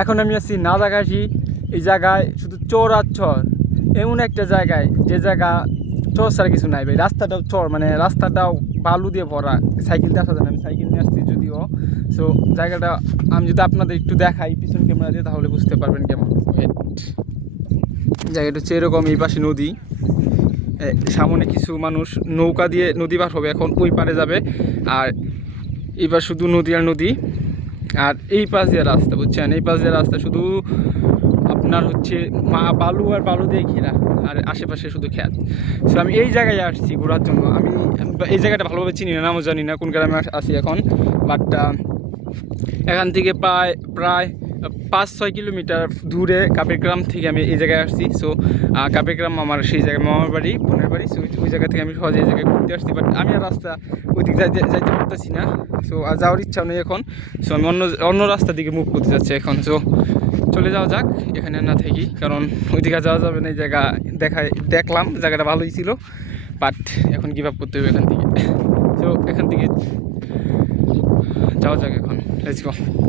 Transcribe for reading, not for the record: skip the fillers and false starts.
এখন আমি আছি নাদাঘাটি। এই জায়গায় শুধু চর আর চর, এমন একটা জায়গায় যে জায়গা চর ছাড়া কিছু নাই ভাই। রাস্তাটাও চর, মানে রাস্তাটাও বালু দিয়ে ভরা, সাইকেল দিয়ে আসা যায় না। আমি সাইকেল নিয়ে আসছি যদিও। সো জায়গাটা আমি যদি আপনাদের একটু দেখাই পিছন ক্যামেরা দিয়ে, তাহলে বুঝতে পারবেন কেমন। জায়গাটা হচ্ছে এরকম, এই পাশে নদী, সামনে কিছু মানুষ নৌকা দিয়ে নদী পার হবে, এখন ওই পারে যাবে। আর এইবার শুধু নদী আর নদী, আর এই পাশ দিয়ে রাস্তা, বুঝছেন? এই পাশ দিয়ে রাস্তা শুধু আপনার হচ্ছে বালু আর বালু দিয়ে ঘেরা, আর আশেপাশে শুধু খেত। সো আমি এই জায়গায় আসছি ঘোরার জন্য। আমি এই জায়গাটা ভালোভাবে চিনি না, নামও জানি না কোন গ্রামে আছি এখন। বাট এখান থেকে প্রায় 5-6 কিলোমিটার দূরে কাপের গ্রাম থেকে আমি এই জায়গায় আসছি। সো কাপের গ্রাম আমার সেই জায়গায় মামার বাড়ি, বোনের বাড়ি। সো ওই জায়গা থেকে আমি সহজে এই জায়গায় ঘুরতে আসছি। বাট আমি আর রাস্তা ওই দিক যাইতে পারতেছি না। সো আর যাওয়ার ইচ্ছা নেই এখন। সো আমি অন্য রাস্তার দিকে মুভ করতে যাচ্ছি এখন। সো চলে যাওয়া যাক এখানে না থাকি, কারণ ওই দিকে যাওয়া যাবে না। এই জায়গা দেখলাম, জায়গাটা ভালোই ছিল, বাট এখন গিভ আপ করতে হবে এখান থেকে। সো এখান থেকে যাওয়া যাক এখন, লেটস গো।